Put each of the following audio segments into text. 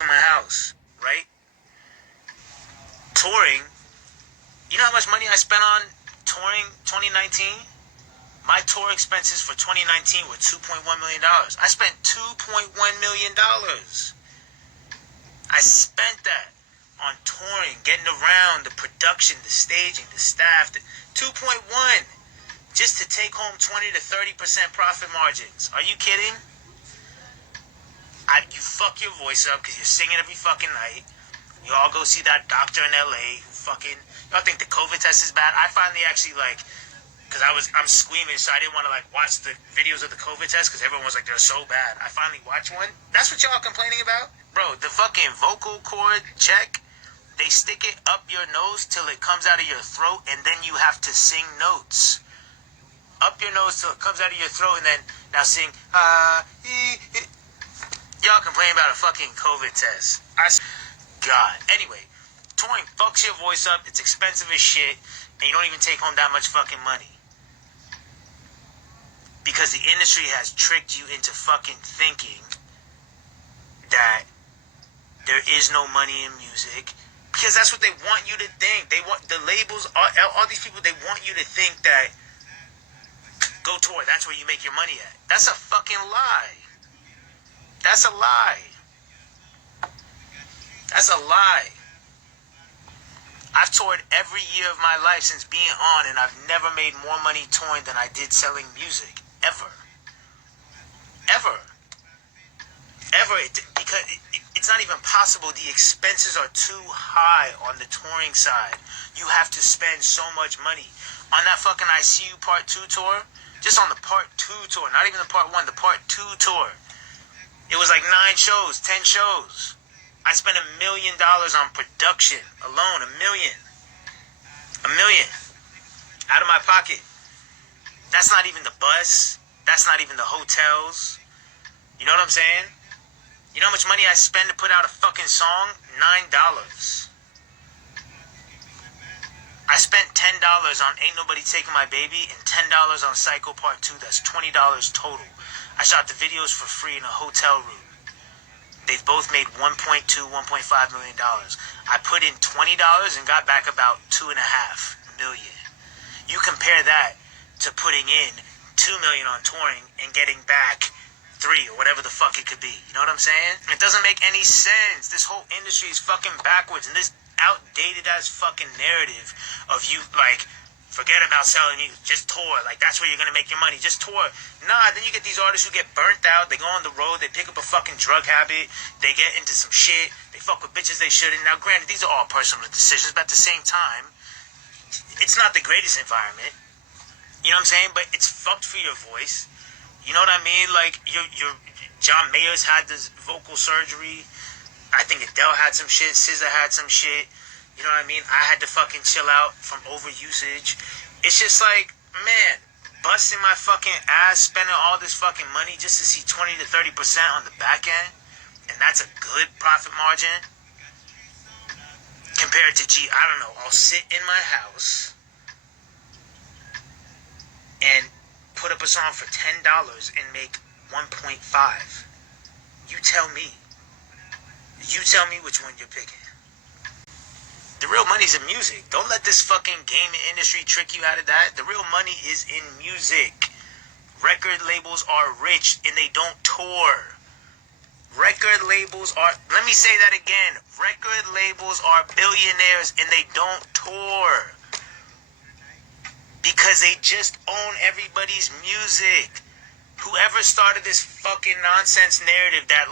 my house, right? Touring. You know how much money I spent on touring 2019? My tour expenses for 2019 were $2.1 million. I spent $2.1 million. I spent that on touring, getting around, the production, the staging, the staff. 2.1 just to take home 20 to 30% profit margins. Are you kidding? You fuck your voice up because you're singing every fucking night. You all go see that doctor in LA who fucking, y'all think the COVID test is bad? I finally actually because I'm squeamish, so I didn't want to watch the videos of the COVID test because everyone was like, they're so bad. I finally watched one. That's what y'all complaining about? Bro, the fucking vocal cord check, they stick it up your nose till it comes out of your throat, and then you have to sing notes. Up your nose till it comes out of your throat, and then now sing, Y'all complain about a fucking COVID test. God. Anyway, touring fucks your voice up. It's expensive as shit, and you don't even take home that much fucking money. Because the industry has tricked you into fucking thinking that there is no money in music. Because that's what they want you to think. They want the labels, all these people, they want you to think that go tour, that's where you make your money at. That's a fucking lie. That's a lie. That's a lie. I've toured every year of my life since being on, and I've never made more money touring than I did selling music. Ever. Ever. Ever. Because it's not even possible. The expenses are too high on the touring side. You have to spend so much money. On that fucking I See You Part 2 tour, just on the Part 2 tour, not even the Part 1, the Part 2 tour, it was like 9 shows, 10 shows. I spent $1 million on production alone. $1 million. $1 million. Out of my pocket. That's not even the bus. That's not even the hotels. You know what I'm saying? You know how much money I spend to put out a fucking song? $9. I spent $10 on Ain't Nobody Taking My Baby and $10 on Psycho Part 2. That's $20 total. I shot the videos for free in a hotel room. They've both made $1.2, $1.5 million. I put in $20 and got back about $2.5 million. You compare that to putting in $2 million on touring and getting back 3 or whatever the fuck it could be. You know what I'm saying? It doesn't make any sense. This whole industry is fucking backwards, and this outdated ass fucking narrative of you forget about selling, you just tour. That's where you're gonna make your money. Just tour. Nah, then you get these artists who get burnt out. They go on the road. They pick up a fucking drug habit. They get into some shit. They fuck with bitches they shouldn't. Now, granted, these are all personal decisions, but at the same time, it's not the greatest environment. You know what I'm saying? But it's fucked for your voice. You know what I mean? Your John Mayer's had this vocal surgery. I think Adele had some shit. SZA had some shit. You know what I mean? I had to fucking chill out from overusage. It's just man, busting my fucking ass, spending all this fucking money just to see 20 to 30% on the back end, and that's a good profit margin, compared to, I don't know, I'll sit in my house and put up a song for $10 and make 1.5. You tell me. You tell me which one you're picking. The real money's in music. Don't let this fucking gaming industry trick you out of that. The real money is in music. Record labels are rich and they don't tour. Record labels are, let me say that again. Record labels are billionaires and they don't tour. Because they just own everybody's music. Whoever started this fucking nonsense narrative that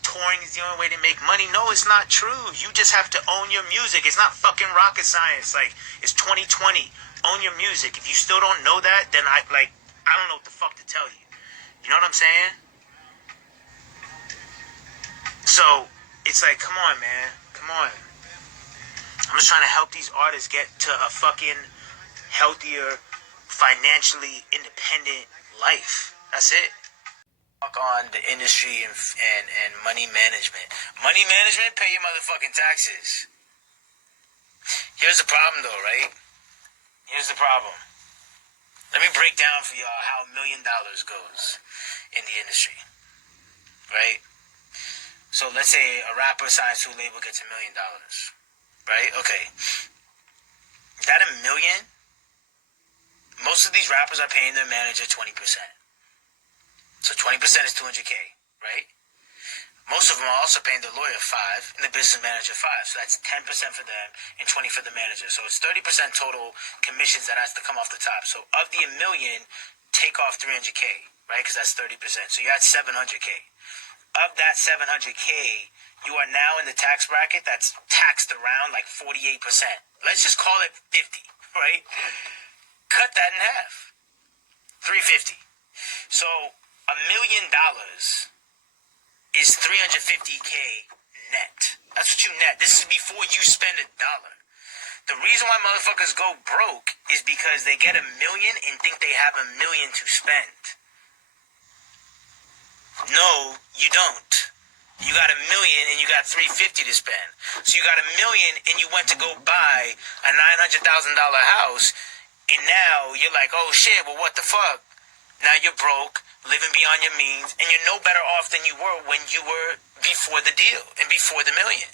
touring is the only way to make money. No, it's not true. You just have to own your music. It's not fucking rocket science. It's 2020. Own your music. If you still don't know that, then I don't know what the fuck to tell you. You know what I'm saying? So, it's come on, man. Come on. I'm just trying to help these artists get to a fucking healthier, financially independent life. That's it. On the industry and money management. Money management, pay your motherfucking taxes. Here's the problem though, right? Here's the problem. Let me break down for y'all how $1 million goes in the industry. Right? So let's say a rapper signs to a label, gets $1 million, right? Okay, that $1 million. Most of these rappers are paying their manager 20%. So 20% is 200K, right? Most of them are also paying the lawyer 5 and the business manager 5. So that's 10% for them and 20 for the manager. So it's 30% total commissions that has to come off the top. So of the $1 million, take off 300K, right? Because that's 30%. So you're at 700K. Of that 700K, you are now in the tax bracket that's taxed around like 48%. Let's just call it 50, right? Cut that in half. 350. So $1 million is 350K net. That's what you net. This is before you spend $1. The reason why motherfuckers go broke is because they get $1 million and think they have $1 million to spend. No, you don't. You got $1 million and you got 350 to spend. So you got $1 million and you went to go buy a $900,000 house, and now you're like, oh shit, well what the fuck? Now you're broke, living beyond your means, and you're no better off than you were when you were before the deal and before the million.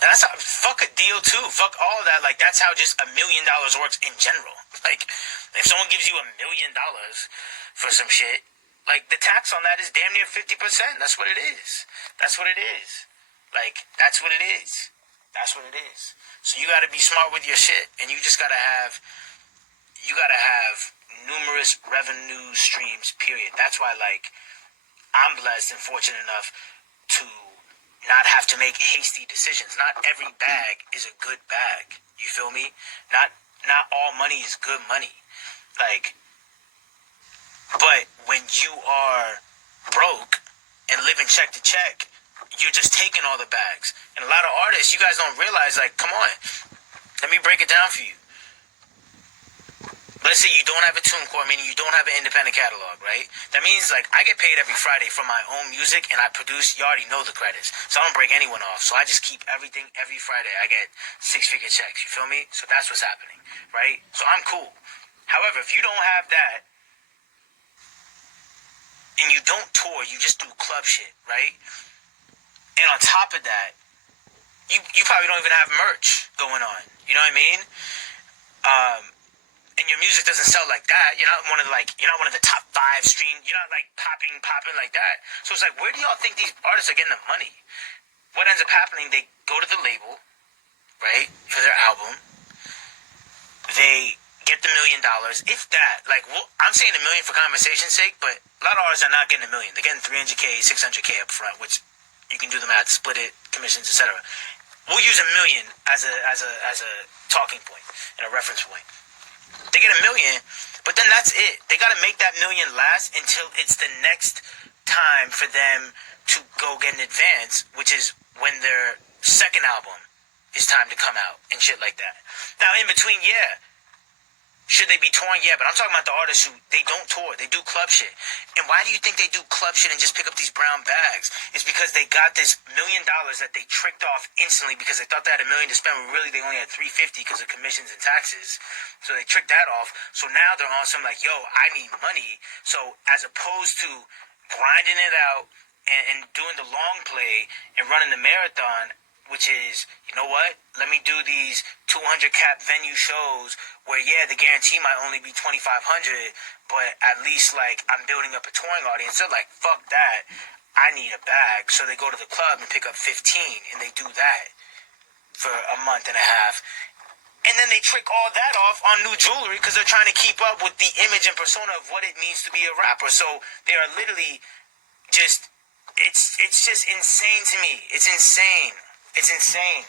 And that's how, fuck a deal too. Fuck all of that. Like, that's how just $1 million works in general. Like, if someone gives you $1 million for some shit, like, the tax on that is damn near 50%. That's what it is. That's what it is. Like, that's what it is. That's what it is. So you gotta be smart with your shit, and you just gotta have numerous revenue streams, period. That's why, like, I'm blessed and fortunate enough to not have to make hasty decisions. Not every bag is a good bag. You feel me? Not all money is good money. Like, but when you are broke and living check to check, you're just taking all the bags. And a lot of artists, you guys don't realize, like, come on, let me break it down for you. Let's say you don't have a TuneCore, meaning you don't have an independent catalog, right? That means, like, I get paid every Friday for my own music, and I produce. You already know the credits, so I don't break anyone off. So I just keep everything every Friday. I get 6-figure checks. You feel me? So that's what's happening, right? So I'm cool. However, if you don't have that, and you don't tour, you just do club shit, right? And on top of that, you probably don't even have merch going on. You know what I mean? And your music doesn't sell like that. You're not one of the top 5 stream. You're not like popping like that. So it's like, where do y'all think these artists are getting the money? What ends up happening? They go to the label, right, for their album. They get the $1 million, if that. Like, well, I'm saying $1 million for conversation's sake, but a lot of artists are not getting $1 million. They're getting 300K, 600K up front, which you can do the math, split it, commissions, etc. We'll use $1 million as a talking point and a reference point. They get $1 million, but then that's it. They got to make that $1 million last until it's the next time for them to go get an advance, which is when their second album is time to come out and shit like that. Now, in between, yeah, should they be touring? Yeah, but I'm talking about the artists who, they don't tour. They do club shit. And why do you think they do club shit and just pick up these brown bags? It's because they got this $1 million that they tricked off instantly because they thought they had $1 million to spend, when really they only had $350 because of commissions and taxes. So they tricked that off. So now they're on some like, yo, I need money. So as opposed to grinding it out and doing the long play and running the marathon, which is, you know what, let me do these 200 cap venue shows where, yeah, the guarantee might only be 2,500, but at least, like, I'm building up a touring audience. They're like, fuck that, I need a bag. So they go to the club and pick up 15, and they do that for a month and a half. And then they trick all that off on new jewelry because they're trying to keep up with the image and persona of what it means to be a rapper. So they are literally just, it's just insane to me. It's insane. It's insane.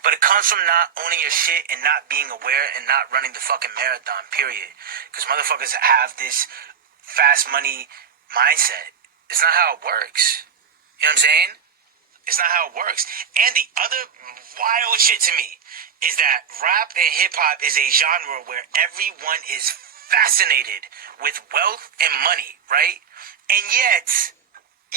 But it comes from not owning your shit and not being aware and not running the fucking marathon, period. Because motherfuckers have this fast money mindset. It's not how it works. You know what I'm saying? It's not how it works. And the other wild shit to me is that rap and hip-hop is a genre where everyone is fascinated with wealth and money, right? And yet,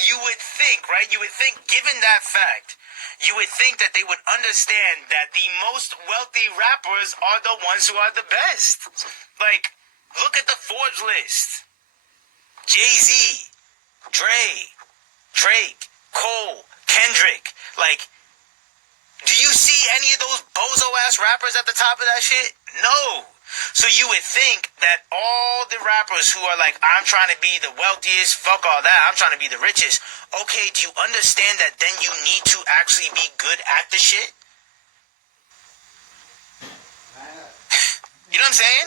you would think, right? You would think, given that fact, you would think that they would understand that the most wealthy rappers are the ones who are the best. Like, look at the Forbes list. Jay-Z, Drake, Cole, Kendrick. Like, do you see any of those bozo-ass rappers at the top of that shit? No. So you would think that all the rappers who are like, I'm trying to be the wealthiest, fuck all that, I'm trying to be the richest. Okay, do you understand that then you need to actually be good at the shit? You know what I'm saying?